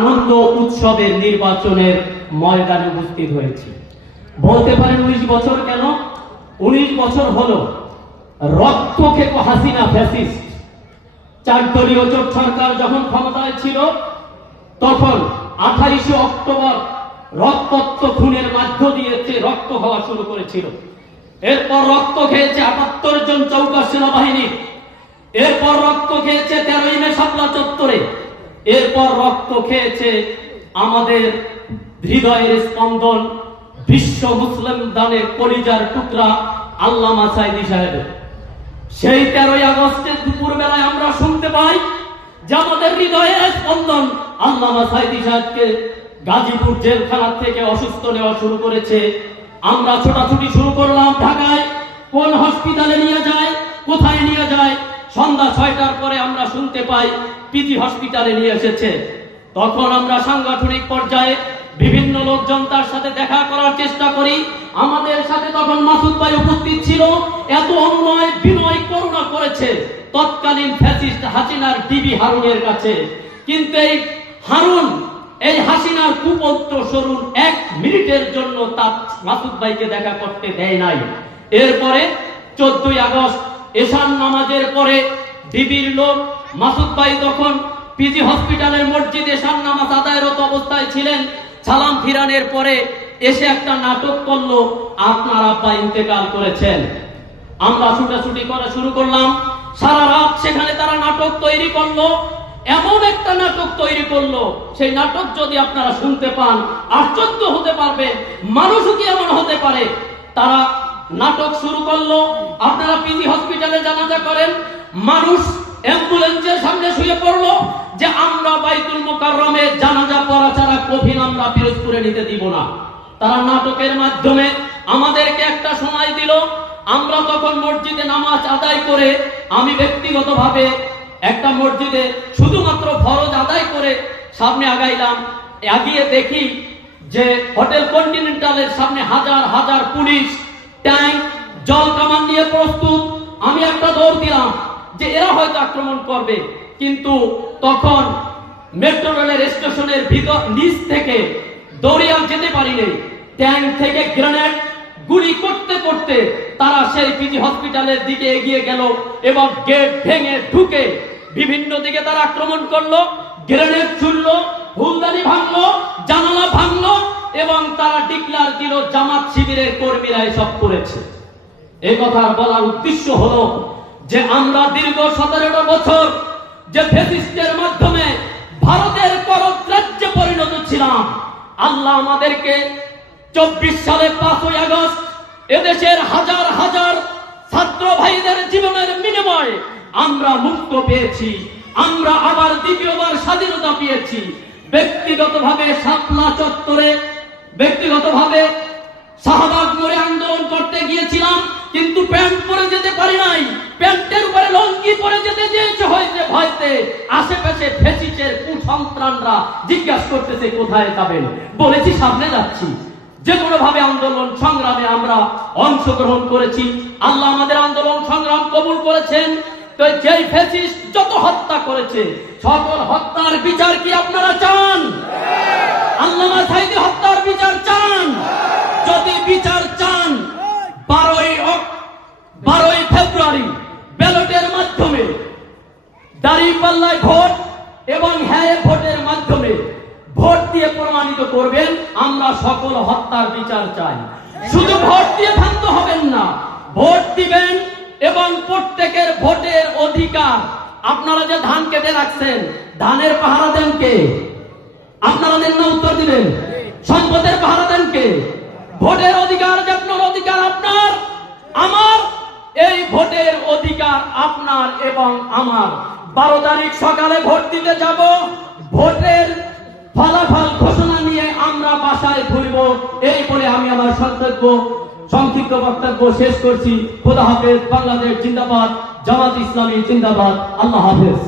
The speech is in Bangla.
আনন্দ উৎসবের নির্বাচনের ময়দানে উপস্থিত হয়েছে। বলতে পারেন 19 বছর কেন? 19 বছর হলো রক্তক্ষেপ হাসিনা ফ্যাসিস্ট 4 দলীয় জোট সরকার যখন ক্ষমতায় ছিল তখন 28 অক্টোবর রক্তাক্ত খুনের মধ্য দিয়ে রক্ত হওয়া শুরু করেছিল। এরপর রক্ত খেয়েছে 78 জন চৌকা সেনাবাহিনী, এরপর রক্ত খেয়েছে 13ই মে শাপলা চত্বরে, এরপর রক্ত খেয়েছে আমাদের হৃদয়ের স্পন্দন বিশ্ব মুসলিম দানের কলিজার টুকরা আল্লামা সাঈদী সাহেবের। সেই 13ই আগস্টের দুপুর বেলায় আমরা শুনতে পাই যে আমাদের হৃদয়ের স্পন্দন আল্লামা সাঈদী সাহেবকে গাজীপুর জেলখানা থেকে অসুস্থ নেওয়া শুরু করেছে। আমরা ছোটাছুটি শুরু করলাম ঢাকায়, কোন হসপিটালে নিয়ে যায়, কোথায় নিয়ে যায়। সন্ধ্যা 6টার পরে আমরা শুনতে পাই পিজি হসপিটালে নিয়ে এসেছে। তখন আমরা সাংগঠনিক পর্যায়ে বিভিন্ন লোকজন তার সাথে দেখা করার চেষ্টা করি। আমাদের সাথে তখন মাসুদ ভাই উপস্থিত ছিল। এত অনুনয় বিনয় করুণা করেছে তৎকালীন ফ্যাসিস্ট হাসিনার ডিবি হারুনের কাছে, কিন্তু এই হারুন এই হাসিনার কুপুত্র সরুন 1 মিনিটের জন্য তার মাসুদ ভাইকে দেখা করতে দেয় নাই। এরপরে 14ই আগস্ট এশার নামাজের পরে ডিবির লোক মাসুদ ভাই তখন পিজি হসপিটালের মসজিদে এশার নামাজ আদায়রত অবস্থায় ছিলেন। সালাম ফিরানের পরে এসে একটা নাটক করলো, আপনার আব্বা ইন্তেকাল করেছেন। আমরা ছুটাছুটি করা শুরু করলাম। সারা রাত সেখানে তারা নাটক তৈরি করলো, এমন একটা নাটক তৈরি করলো, সেই নাটক যদি আপনারা শুনতে পান আশ্চর্য হতে পারবেন মানুষও কি এমন হতে পারে। তারা নাটক শুরু করলো, আপনারা পিজি হসপিটালে জানাজা করেন, মানুষ অ্যাম্বুলেন্সের সামনে শুয়ে পড়লো যে আমরা বাইতুল মুকাররমে জানাজা পড়া ছাড়া কফিন আমরা পিরোজপুরে নিতে দিব না। তারা নাটকের মাধ্যমে আমাদেরকে একটা সময় দিল। আমরা তখন মসজিদে নামাজ আদায় করে, আমি ব্যক্তিগতভাবে একটা মসজিদে শুধুমাত্র ফরজ আদায় করে সামনে আগাইলাম। আগিয়ে দেখি যে হোটেল কন্টিনেন্টালের সামনে হাজার হাজার পুলিশ, ট্যাঙ্ক, জল কামান নিয়ে প্রস্তুত। আমি একটা দৌড় দিলাম যে এরা হয়তো আক্রমণ করবে, কিন্তু তখন মেট্রো রেলের স্টেশনের ভিতর নিচ থেকে দৌড়িয়ে যেতে পারিনি। ট্যাঙ্ক থেকে গ্রেনেড গুলি করতে করতে তারা সেই পিজি হসপিটালের দিকে এগিয়ে গেল এবং গেট ভেঙে ঢুকে বিভিন্ন দিকে তারা আক্রমণ করলো, গ্রেনেড ছুড়লো, ফুলদানি ভাঙলো, জানালা ভাঙলো এবং তারা ডিক্লার দিল জামাত শিবিরের কর্মীরা এসব করেছে। এই কথা বলার উদ্দেশ্য হলো যে আমরা দীর্ঘ 17টা বছর যে ফ্যাসিস্টের মাধ্যমে ভারতের করগ্রাহ্যে পরিণত ছিলাম, আল্লাহ আমাদেরকে 24 সালে 5ই আগস্ট এদেশের হাজার হাজার ছাত্র ভাইদের জীবনের বিনিময়ে আমরা মুক্ত পেয়েছি। আমরা আবার দ্বিতীয়বার স্বাধীনতা পেয়েছি। ব্যক্তিগতভাবে শাপলা চত্বরে, ব্যক্তিগতভাবে শাহবাগ মোড়ে আন্দোলন করতে গিয়েছিলাম, কিন্তু প্যান্ট পরে যেতে পারি নাই। প্যান্টের উপরে লঙ্গি পরে যেতে চেয়েছে হয়েছে ভয়তে। আশেপাশে ফ্যাসিস্টের কুসন্ত্রাসরা জিজ্ঞাসা করতেছে কোথায় যাবেন, বলেছি সামনে যাচ্ছি। যে কোনো ভাবে আন্দোলন সংগ্রামে আমরা অংশগ্রহণ করেছি। আল্লাহ আমাদের আন্দোলন সংগ্রাম কবুল করেছেন। তো যেই ফ্যাসিস্ট যত হত্যা করেছে সকল হত্যার বিচার কি আপনারা চান? আল্লামা সাঈদী হত্যার বিচার চান? যদি বিচার চান 12ই ফেব্রুয়ারি ব্যালটের মাধ্যমে দাঁড়িপাল্লায় ভোট এবং হ্যাঁ ভোটের মাধ্যমে ভোট দিয়ে প্রমাণিত করবেন আমরা সকল হত্যার বিচার চাই। শুধু ভোট দিয়ে ক্ষান্ত হবেন না, ভোট দিবেন এবং প্রত্যেকের ভোটের অধিকার। আপনারা যে ধান কেটে রাখছেন, ধানের পাহারা দেন কে? আপনারা দেন না? উত্তর দিবেন। সম্পদের পাহারা দেন কে? ভোটের অধিকার যে আপনার অধিকার, আপনার আমার, এই ভোটের অধিকার আপনার এবং আমার। 12 তারিখ সকালে ভোট দিতে যাব। ভোটের ফলাফল ঘোষণা নিয়ে আমরা বাসায় ঘুরব। এই বলে আমি আমার সংক্ষিপ্ত বক্তব্য শেষ করছি। খোদা হাফেজ। বাংলাদেশ জিন্দাবাদ, জামাত ইসলামী জিন্দাবাদ। আল্লাহ হাফেজ।